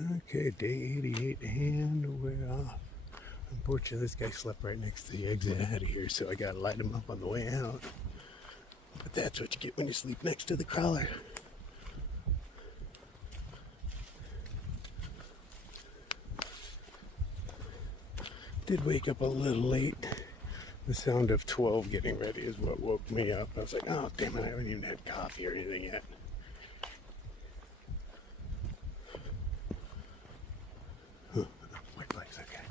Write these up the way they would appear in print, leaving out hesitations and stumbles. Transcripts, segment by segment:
Okay, day 88 and we're off. Unfortunately, this guy slept right next to the exit out of here, so I gotta light him up on the way out. But that's what you get when you sleep next to the crawler. Did wake up a little late. The sound of 12 getting ready is what woke me up. I was like, oh, damn it, I haven't even had coffee or anything yet. White flags, okay.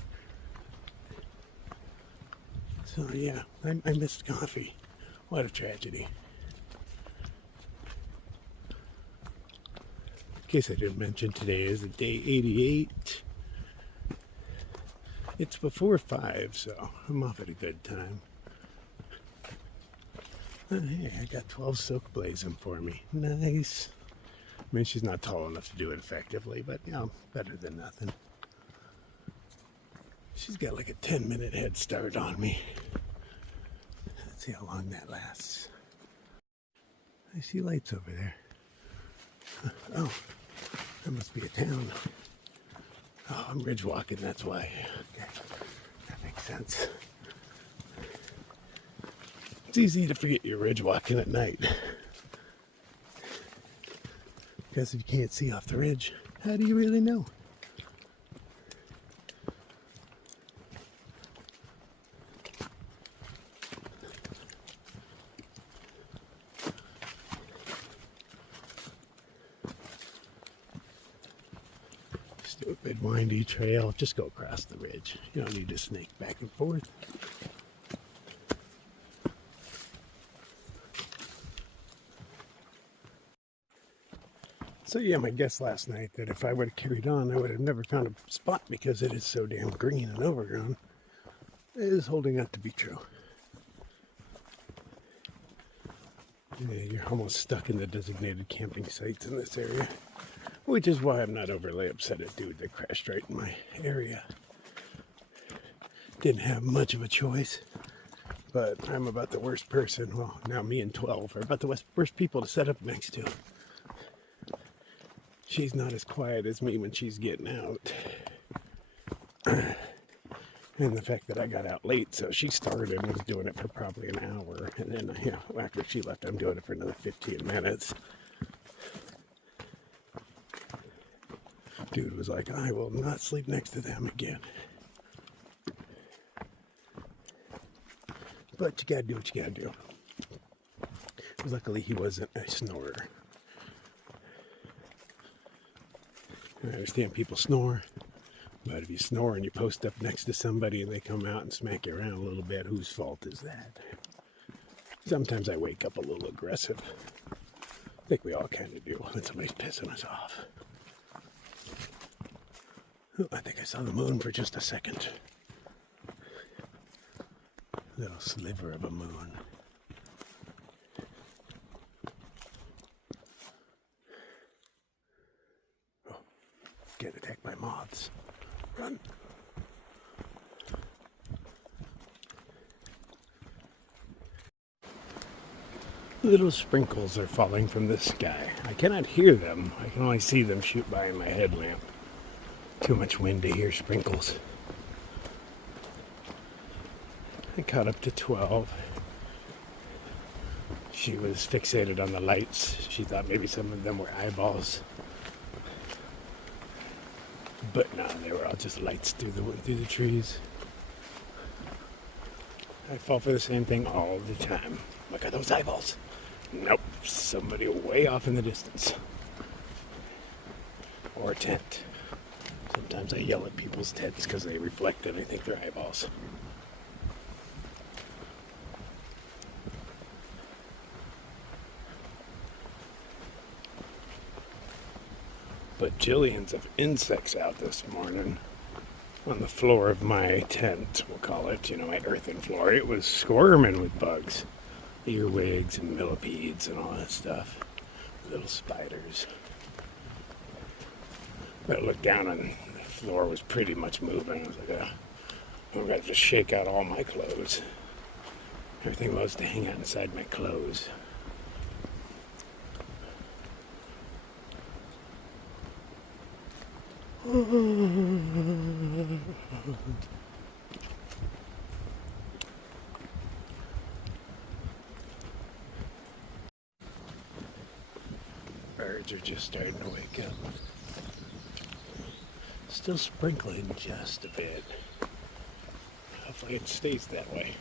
So, yeah, I missed coffee. What a tragedy. In case I didn't mention, today is day 88. It's before 5, so I'm off at a good time. Hey, I got 12 silk blazing for me. Nice. I mean, she's not tall enough to do it effectively, but, you know, better than nothing. She's got like a 10-minute head start on me. Let's see how long that lasts. I see lights over there. Oh, that must be a town. Oh, I'm ridge walking, that's why. Okay, that makes sense. It's easy to forget you're ridge walking at night. Because if you can't see off the ridge, how do you really know? Stupid windy trail. Just go across the ridge. You don't need to snake back and forth. So yeah, my guess last night that if I would have carried on, I would have never found a spot because it is so damn green and overgrown. It is holding out to be true. Yeah, you're almost stuck in the designated camping sites in this area, which is why I'm not overly upset at dude that crashed right in my area. Didn't have much of a choice, but I'm about the worst person. Well, now me and 12 are about the worst people to set up next to. She's not as quiet as me when she's getting out. And the fact that I got out late, so she started and was doing it for probably an hour. And then, you know, after she left, I'm doing it for another 15 minutes. Dude was like, I will not sleep next to them again. But you gotta do what you gotta do. Luckily, he wasn't a snorer. I understand people snore, but if you snore and you post up next to somebody and they come out and smack you around a little bit, whose fault is that? Sometimes I wake up a little aggressive. I think we all kind of do when somebody's pissing us off. Oh, I think I saw the moon for just a second. Little sliver of a moon. Oh, get attacked by moths. Run. Little sprinkles are falling from the sky. I cannot hear them. I can only see them shoot by in my headlamp. Too much wind to hear sprinkles. I caught up to 12. She was fixated on the lights. She thought maybe some of them were eyeballs. But no, they were all just lights through the trees. I fall for the same thing all the time. Look at those eyeballs. Nope, somebody way off in the distance. Or a tent. Sometimes I yell at people's tents because they reflect and I think they're eyeballs. But jillions of insects out this morning on the floor of my tent, we'll call it, you know, my earthen floor. It was squirming with bugs. Earwigs and millipedes and all that stuff. Little spiders. But I looked down and the floor was pretty much moving. I was like, I'm going to just shake out all my clothes. Everything loves to hang out inside my clothes. Birds are just starting to wake up. Still sprinkling just a bit. Hopefully it stays that way.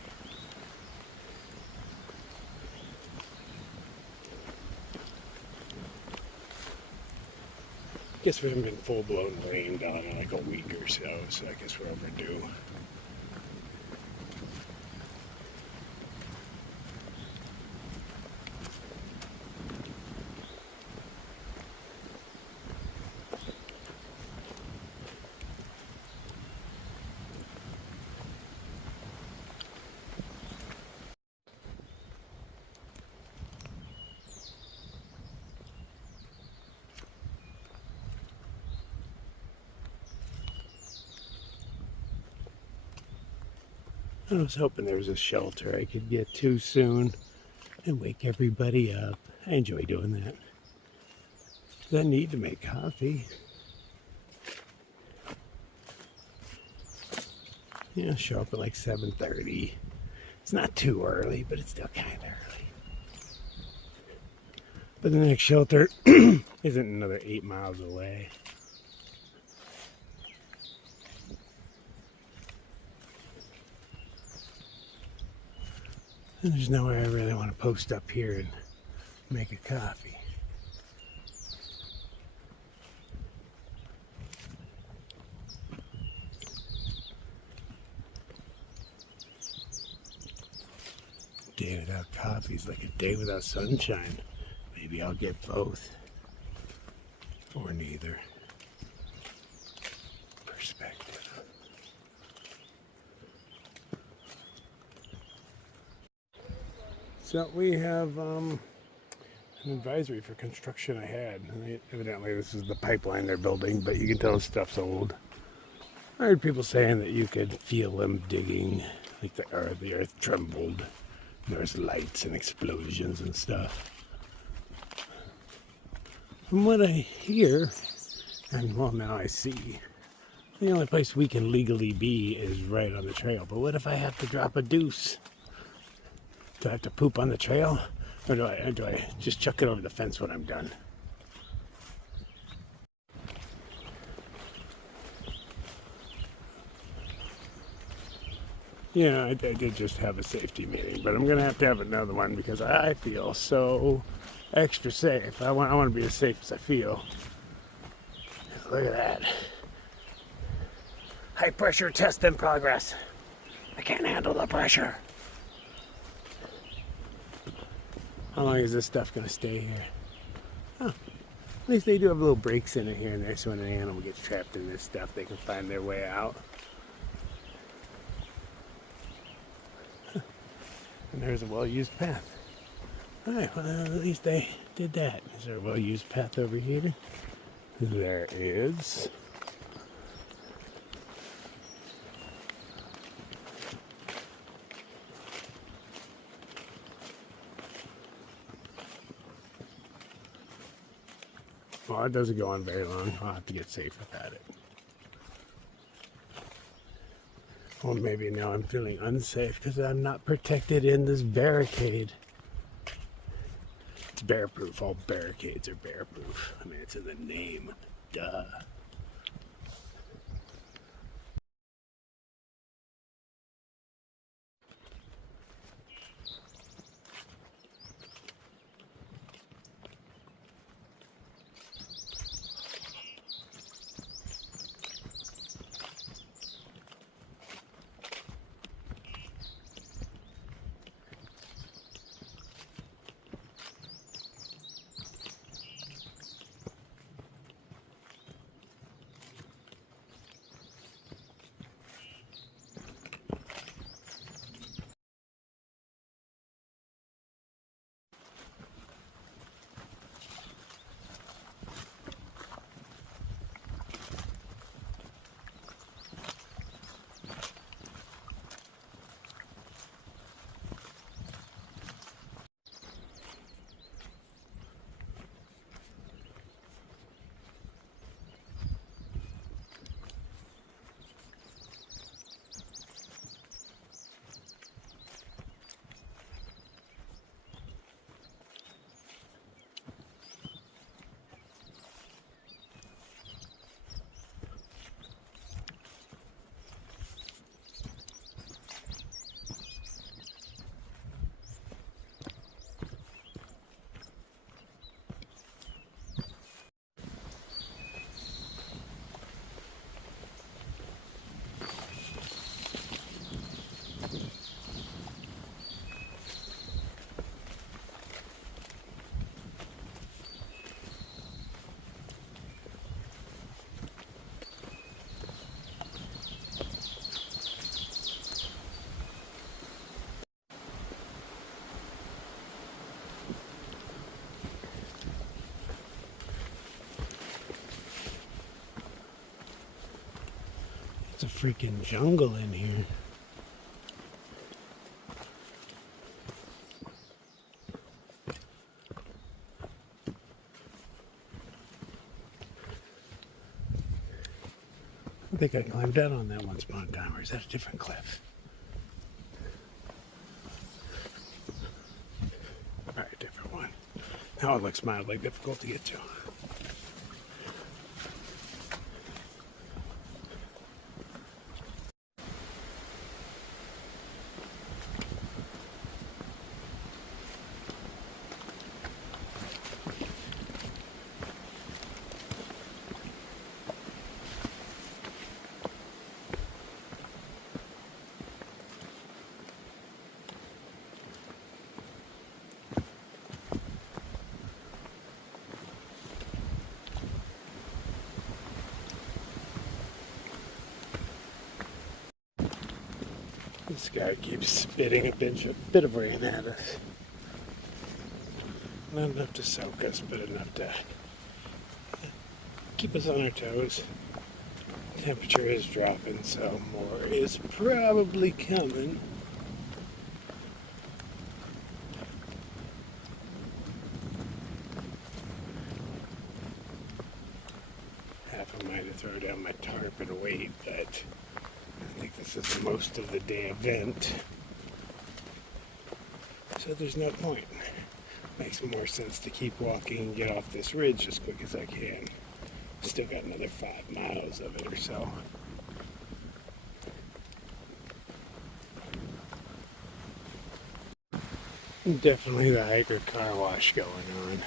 Guess we haven't been full-blown rained on in like a week or so I guess we're overdue. I was hoping there was a shelter I could get to soon and wake everybody up. I enjoy doing that. I need to make coffee. Show up at like 7:30. It's not too early, but it's still kind of early. But the next shelter isn't another 8 miles away. And there's nowhere I really want to post up here and make a coffee. A day without coffee is like a day without sunshine. Maybe I'll get both. Or neither. Perspective. So we have an advisory for construction ahead. Evidently this is the pipeline they're building, but you can tell the stuff's old. I heard people saying that you could feel them digging, like the earth trembled. There was lights and explosions and stuff. From what I hear, and well now I see, the only place we can legally be is right on the trail. But what if I have to drop a deuce? Do I have to poop on the trail? Or do I just chuck it over the fence when I'm done? Yeah, I did just have a safety meeting, but I'm going to have another one because I feel so extra safe. I want to be as safe as I feel. Look at that. High pressure test in progress. I can't handle the pressure. How long is this stuff going to stay here? Oh, at least they do have little breaks in it here and there, so when an animal gets trapped in this stuff, they can find their way out. And there's a well-used path. Alright, well, at least they did that. Is there a well-used path over here? There is. Well, it doesn't go on very long. I'll have to get safer at it. Or maybe now I'm feeling unsafe because I'm not protected in this barricade. It's bear-proof. All barricades are bear-proof. I mean, it's in the name. Duh. It's a freaking jungle in here. I think I climbed down on that once upon a time, or is that a different cliff? Alright, different one. Now it looks mildly difficult to get to. This guy keeps spitting a bit of rain at us. Not enough to soak us, but enough to keep us on our toes. Temperature is dropping, so more is probably coming. Half a mind to throw down my tarp and wait, but I think this is most of the day event, so there's no point. Makes more sense to keep walking and get off this ridge as quick as I can. Still got another 5 miles of it or so. Definitely the hiker car wash going on.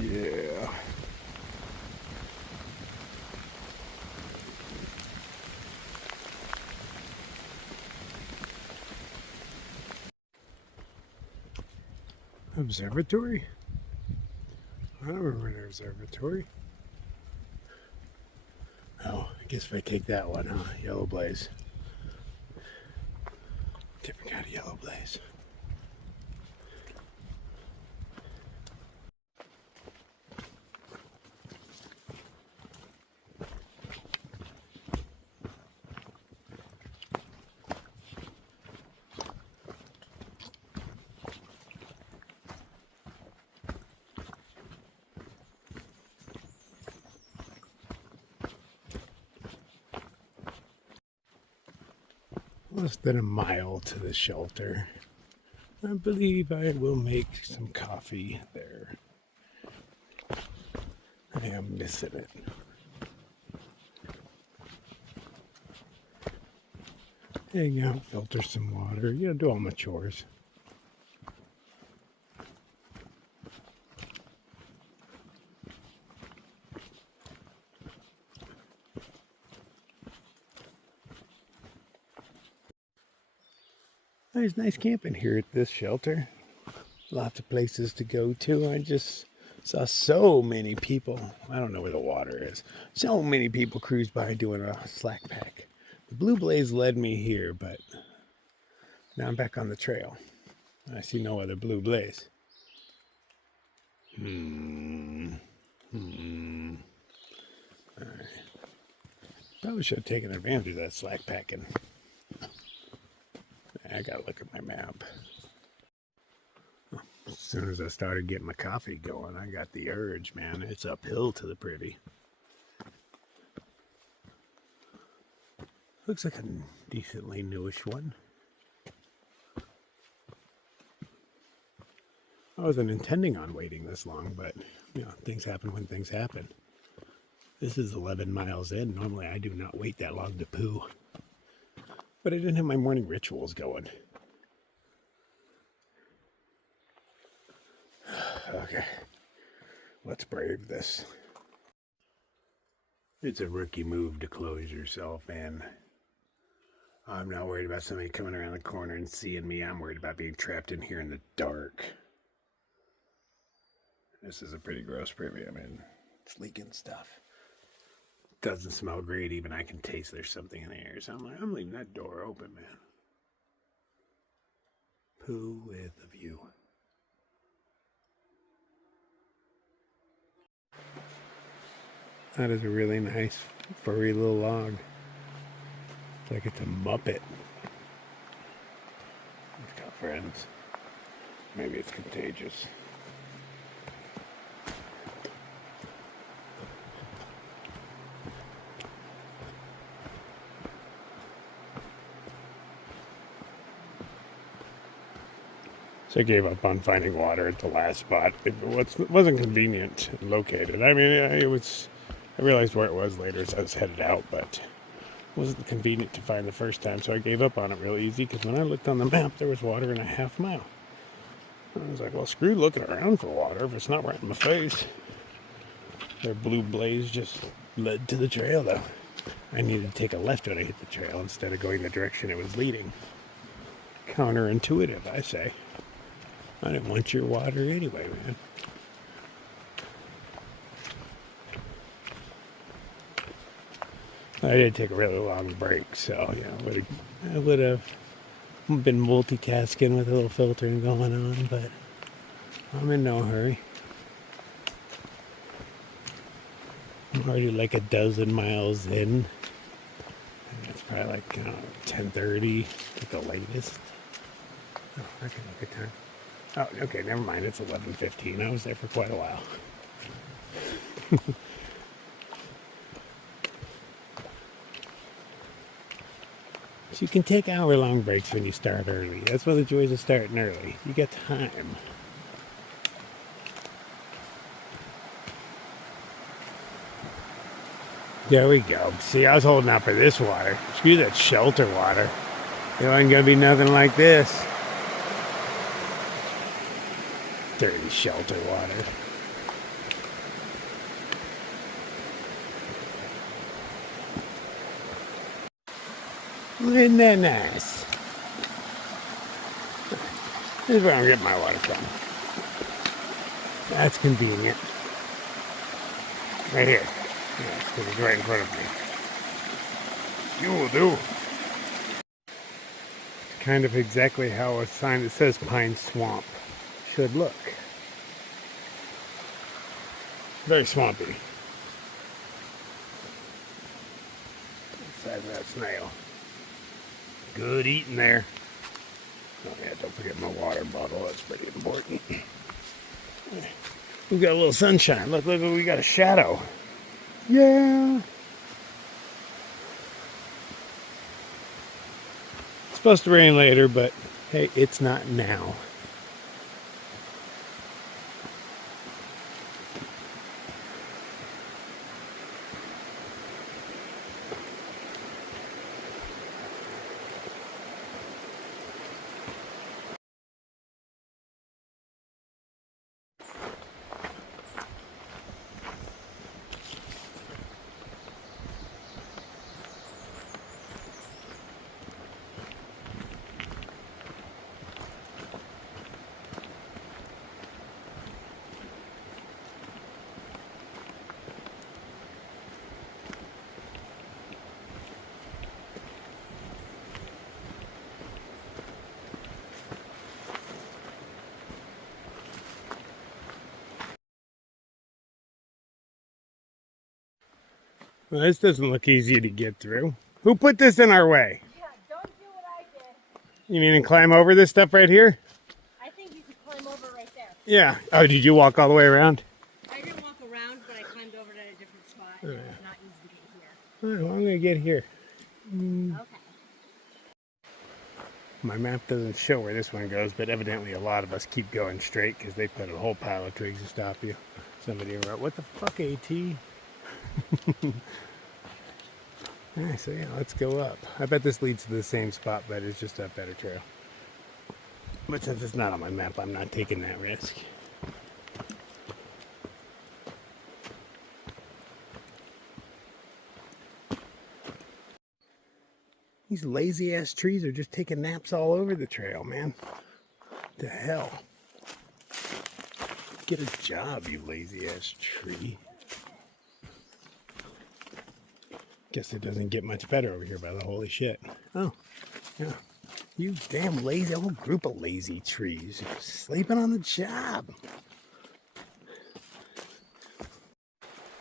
Yeah. Observatory? I don't remember an observatory. Oh, I guess if I take that one, huh? Yellow blaze. Different kind of yellow blaze. Less than a mile to the shelter. I believe I will make some coffee there. I am missing it. Hang out, filter some water, do all my chores. There's nice camping here at this shelter. Lots of places to go to. I just saw so many people. I don't know where the water is. So many people cruise by doing a slack pack. The blue blaze led me here, but now I'm back on the trail. I see no other blue blaze. All right. Probably should have taken advantage of that slack packing. I gotta look at my map. As soon as I started getting my coffee going, I got the urge, man. It's uphill to the pretty. Looks like a decently newish one. I wasn't intending on waiting this long, but, things happen when things happen. This is 11 miles in. Normally I do not wait that long to poo. But I didn't have my morning rituals going. Okay, let's brave this. It's a rookie move to close yourself in. I'm not worried about somebody coming around the corner and seeing me. I'm worried about being trapped in here in the dark. This is a pretty gross preview. It's leaking stuff. Doesn't smell great. Even I can taste there's something in the air. So I'm like, I'm leaving that door open, man. Pooh with a view. That is a really nice furry little log. It's like it's a Muppet. It's got friends. Maybe it's contagious. So I gave up on finding water at the last spot. It wasn't convenient located. I mean, I realized where it was later as I was headed out, but it wasn't convenient to find the first time, so I gave up on it real easy, because when I looked on the map, there was water in a half mile. I was like, well, screw looking around for water if it's not right in my face. Their blue blaze just led to the trail, though. I needed to take a left when I hit the trail instead of going the direction it was leading. Counterintuitive, I say. I didn't want your water anyway, man. I did take a really long break, so I would have been multitasking with a little filtering going on, but I'm in no hurry. I'm already like a dozen miles in. And it's probably like 10:30 at the latest. Oh, I can look at time. Oh, okay, never mind. It's 11:15. I was there for quite a while. So you can take hour-long breaks when you start early. That's one of the joys of starting early. You get time. There we go. See, I was holding out for this water. Screw that shelter water. It wasn't going to be nothing like this. Dirty shelter water. Isn't that nice? This is where I'm getting my water from. That's convenient. Right here. Yeah, because it's right in front of me. You will do. It's kind of exactly how a sign that says Pine Swamp should look. Very swampy. Inside of that snail. Good eating there. Oh yeah, don't forget my water bottle. That's pretty important. We've got a little sunshine. Look, we got a shadow. Yeah. It's supposed to rain later, but hey, it's not now. Well, this doesn't look easy to get through. Who put this in our way? Yeah, don't do what I did. You mean climb over this stuff right here? I think you could climb over right there. Yeah. Oh, did you walk all the way around? I didn't walk around, but I climbed over to a different spot. And it was not easy to get here. All right, well, I'm going to get here. Okay. My map doesn't show where this one goes, but evidently a lot of us keep going straight because they put a whole pile of twigs to stop you. Somebody wrote, what the fuck, AT? Alright, so yeah, let's go up. I bet this leads to the same spot, but it's just a better trail. But since it's not on my map, I'm not taking that risk. These lazy ass trees are just taking naps all over the trail, man. What the hell? Get a job, you lazy ass tree. Guess it doesn't get much better over here by the holy shit. Oh, yeah. You damn lazy, a whole group of lazy trees. You're sleeping on the job.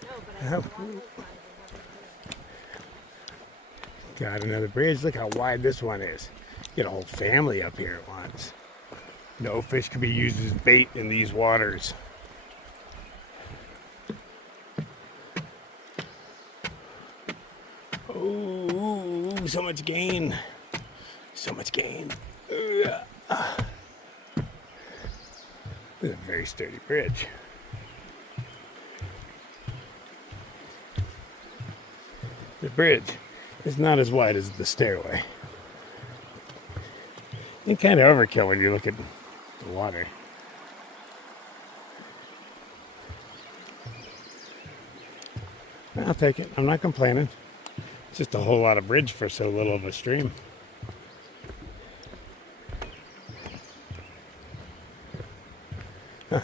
No, but I Got another bridge. Look how wide this one is. Get a whole family up here at once. No fish can be used as bait in these waters. Oh, so much gain. So much gain. This is a very sturdy bridge. The bridge is not as wide as the stairway. And kind of overkill when you look at the water. I'll take it. I'm not complaining. It's just a whole lot of bridge for so little of a stream.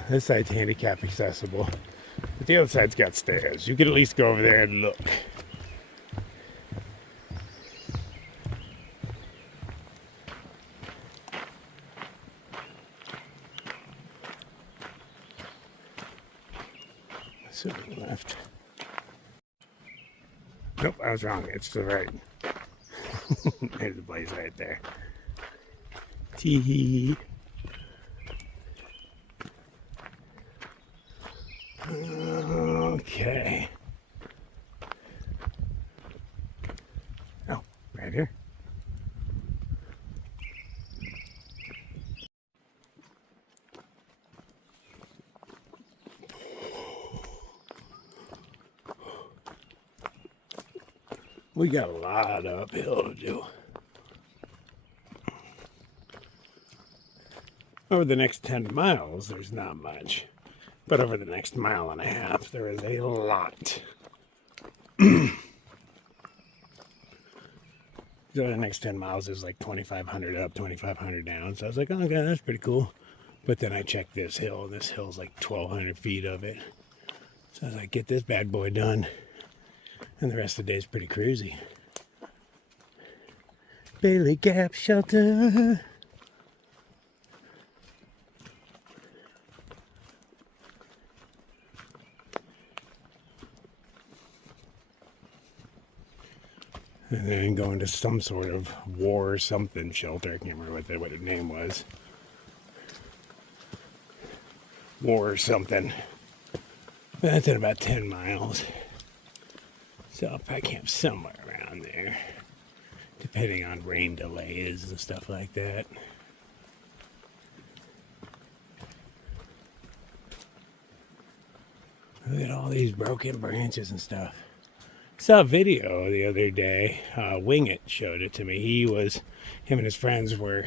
This side's handicap accessible, but the other side's got stairs. You could at least go over there and look. Assuming left. Nope, I was wrong. It's to the right. There's the blaze right there. Tee. Okay. Oh, right here. We got a lot of uphill to do. Over the next 10 miles, there's not much. But over the next mile and a half, there is a lot. So the next 10 miles is like 2,500 up, 2,500 down. So I was like, oh, okay, that's pretty cool. But then I checked this hill, and this hill's like 1,200 feet of it. So I was like, get this bad boy done. And the rest of the day is pretty cruisy. Bailey Gap Shelter. And then going to some sort of war something shelter. I can't remember what the name was. War or something. That's in about 10 miles. So I'll probably camp somewhere around there. Depending on rain delays and stuff like that. Look at all these broken branches and stuff. Saw a video the other day. Wing It showed it to me. Him and his friends were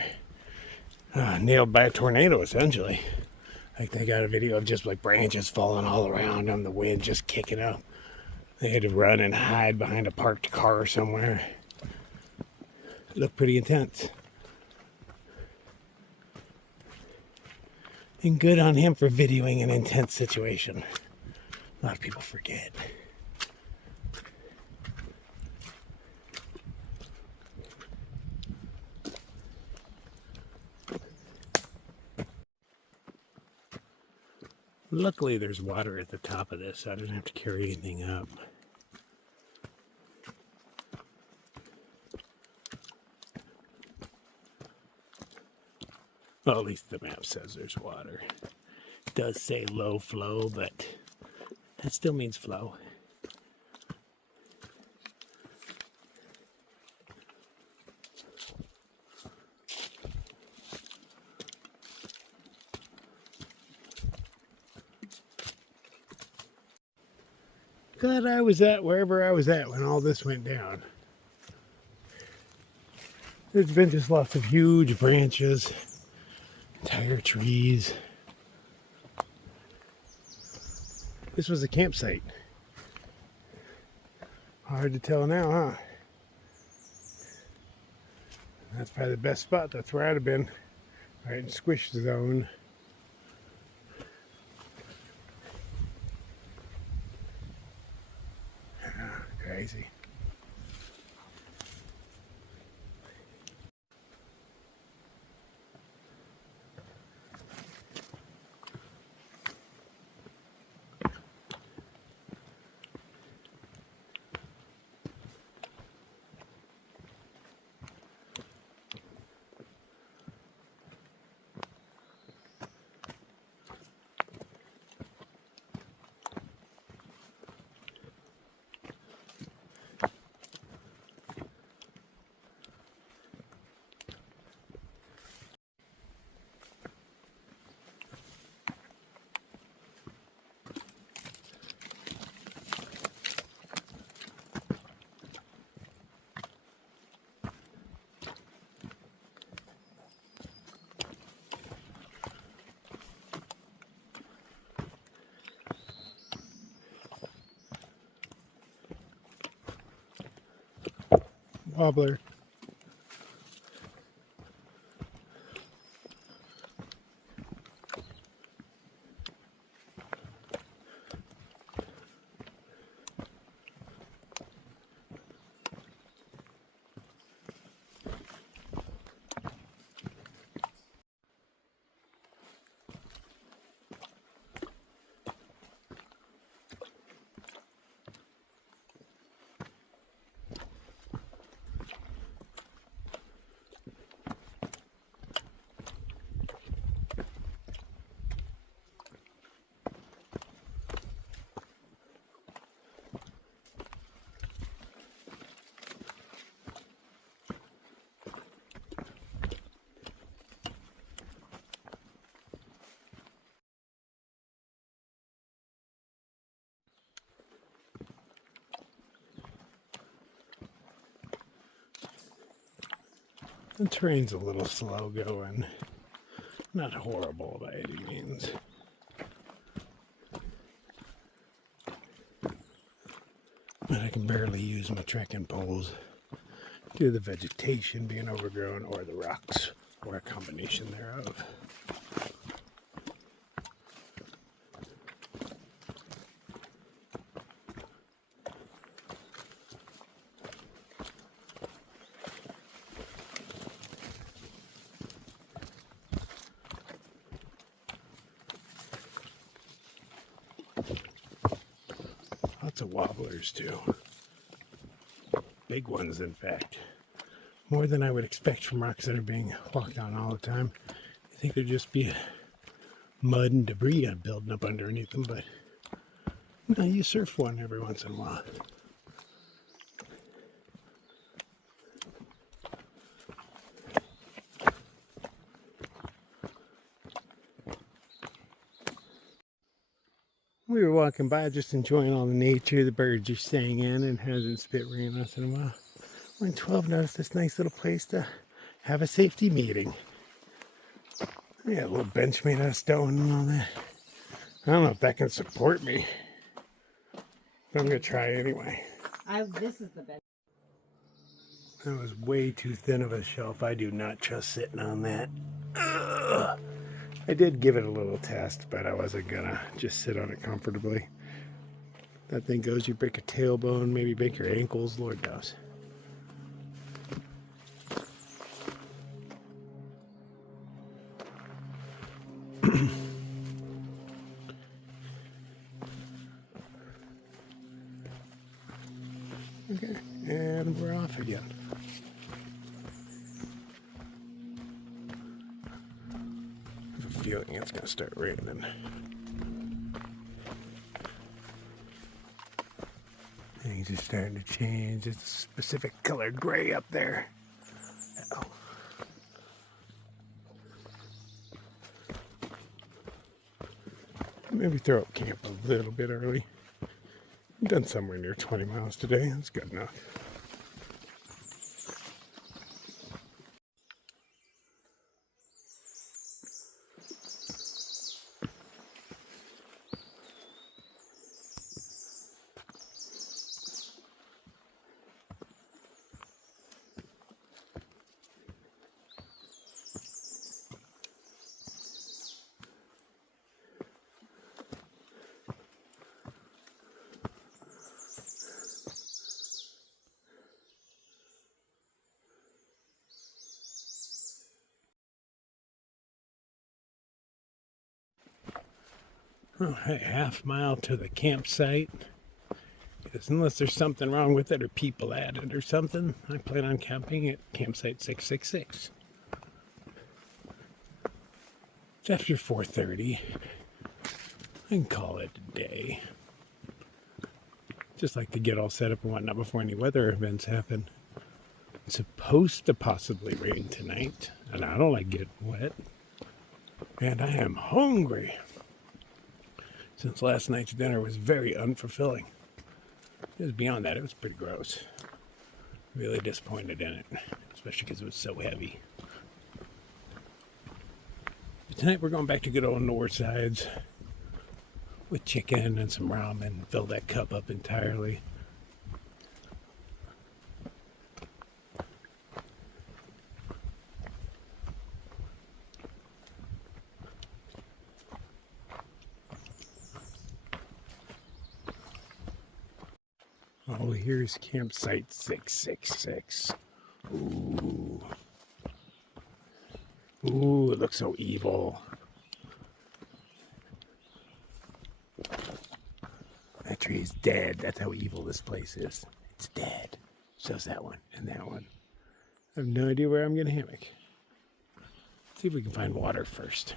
nailed by a tornado, essentially. Like they got a video of just like branches falling all around them, the wind just kicking up. They had to run and hide behind a parked car somewhere. It looked pretty intense. And good on him for videoing an intense situation. A lot of people forget. Luckily, there's water at the top of this, so I don't have to carry anything up. Well, at least the map says there's water. It does say low flow, but that still means flow. Glad I was at wherever I was at when all this went down. There's been just lots of huge branches, entire trees. This was a campsite. Hard to tell now, huh? That's probably the best spot. That's where I'd have been. Right in squish zone. Crazy. wobbler. The terrain's a little slow going. Not horrible by any means. But I can barely use my trekking poles due to the vegetation being overgrown or the rocks or a combination thereof. Lots of wobblers too. Big ones, in fact. More than I would expect from rocks that are being walked on all the time. I think there'd just be mud and debris building up underneath them, but no, you surf one every once in a while. We were walking by just enjoying all the nature. The birds are singing and hasn't spit rain once in a while. When 12 noticed this nice little place to have a safety meeting. We got a little bench made out of stone and all that. I don't know if that can support me, but I'm going to try anyway. This is the best. That was way too thin of a shelf. I do not trust sitting on that. Ugh. I did give it a little test, but I wasn't gonna just sit on it comfortably. That thing goes, you break a tailbone, maybe break your ankles, Lord knows. Okay, and we're off again. I have a feeling it's gonna start raining. Things are starting to change. It's a specific color gray up there. Uh-oh. Maybe throw up camp a little bit early. I've done somewhere near 20 miles today. That's good enough. Oh, hey, half mile to the campsite. Because unless there's something wrong with it or people at it or something, I plan on camping at campsite 666. It's after 4:30. I can call it a day. Just like to get all set up and whatnot before any weather events happen. It's supposed to possibly rain tonight, and I don't like getting wet. And I am hungry. Since last night's dinner was very unfulfilling. It was beyond that, it was pretty gross. Really disappointed in it, especially because it was so heavy. But tonight we're going back to good old North Sides with chicken and some ramen. Fill that cup up entirely. Oh, here's campsite 666. Ooh. Ooh, it looks so evil. That tree is dead. That's how evil this place is. It's dead. Shows that one and that one. I have no idea where I'm going to hammock. See if we can find water first.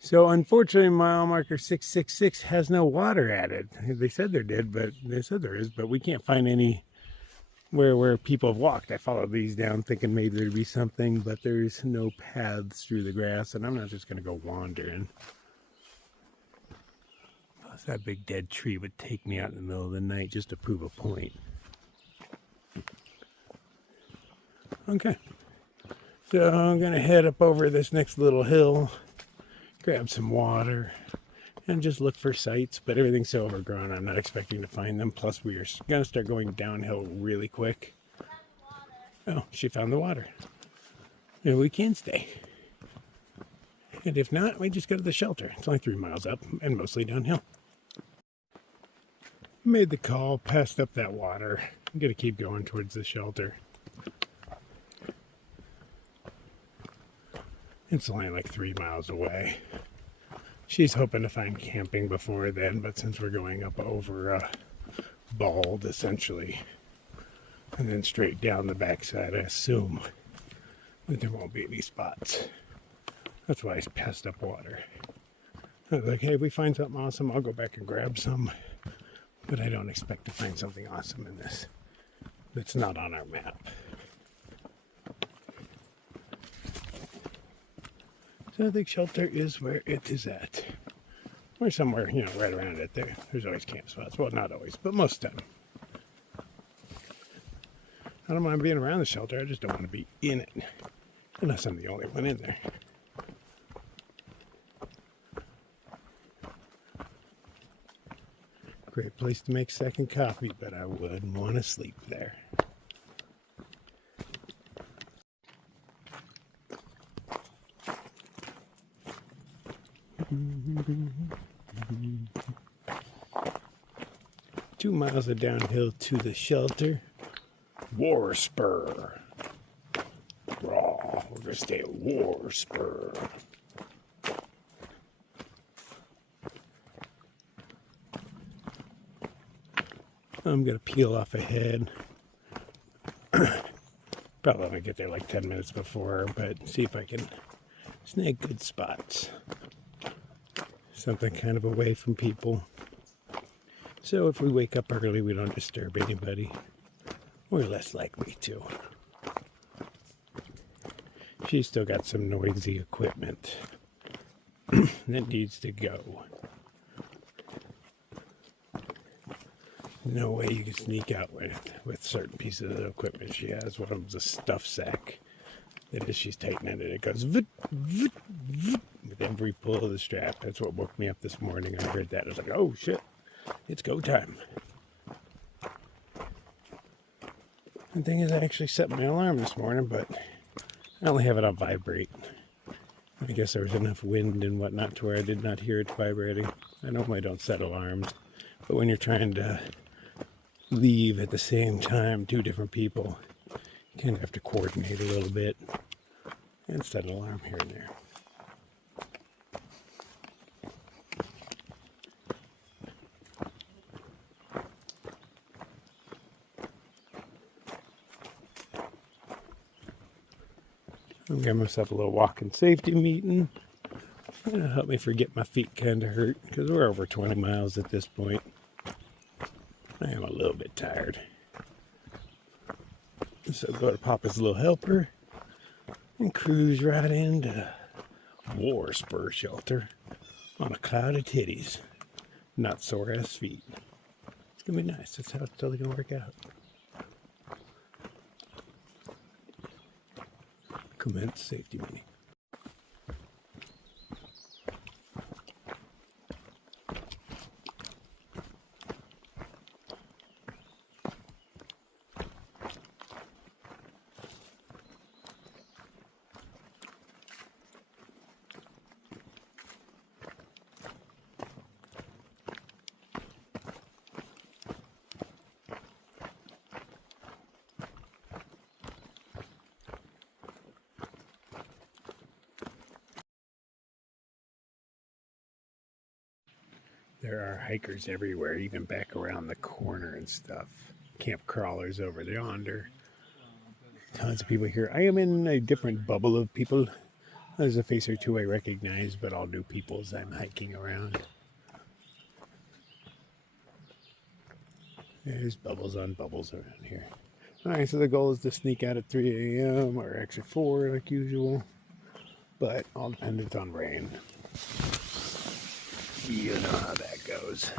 So unfortunately, mile marker 666 has no water added. They said there did, but they said there is, but we can't find any where people have walked. I followed these down thinking maybe there'd be something, but there's no paths through the grass, and I'm not just going to go wandering. Plus, that big dead tree would take me out in the middle of the night just to prove a point. Okay, so I'm going to head up over this next little hill, grab some water, and just look for sites, but everything's so overgrown I'm not expecting to find them. Plus we are going to start going downhill really quick. Oh, she found the water. And we can stay. And if not, we just go to the shelter. It's only 3 miles up and mostly downhill. Made the call, passed up that water. I'm going to keep going towards the shelter. It's only like 3 miles away. She's hoping to find camping before then, but since we're going up over bald, essentially, and then straight down the backside, I assume that there won't be any spots. That's why I passed up water. I was like, hey, if we find something awesome, I'll go back and grab some. But I don't expect to find something awesome in this that's not on our map. So I think shelter is where it is at. Or somewhere, right around it there. There's always camp spots. Well, not always, but most of the time. I don't mind being around the shelter. I just don't want to be in it. Unless I'm the only one in there. Great place to make second coffee, but I wouldn't want to sleep there. Two miles of downhill to the shelter. War Spur. Raw. We're going to stay at War Spur. I'm going to peel off ahead. Probably going to get there like 10 minutes before, but see if I can snag good spots. Something kind of away from people. So if we wake up early, we don't disturb anybody. We're less likely to. She's still got some noisy equipment that needs to go. No way you can sneak out with certain pieces of equipment she has. One of them's a stuff sack. That is, she's tightening it. It goes vit, vit, vit, with every pull of the strap. That's what woke me up this morning. I heard that. I was like, oh shit, it's go time. The thing is, I actually set my alarm this morning, but I only have it on vibrate. I guess there was enough wind and whatnot to where I did not hear it vibrating. I normally don't set alarms, but when you're trying to leave at the same time, two different people, you kind of have to coordinate a little bit and set an alarm here and there. I'm giving myself a little walking safety meeting. It'll help me forget my feet kind of hurt because we're over 20 miles at this point. I am a little bit tired. So go to Papa's Little Helper and cruise right into War Spur Shelter on a cloud of titties. Not sore ass feet. It's going to be nice. That's how it's totally going to work out. Commence safety meeting. There are hikers everywhere, even back around the corner and stuff. Camp crawlers over yonder. Tons of people here. I am in a different bubble of people. There's a face or two I recognize, but all new people as I'm hiking around. There's bubbles on bubbles around here. Alright, so the goal is to sneak out at 3 a.m. or actually 4 like usual. But all dependent on rain. You know how that goes.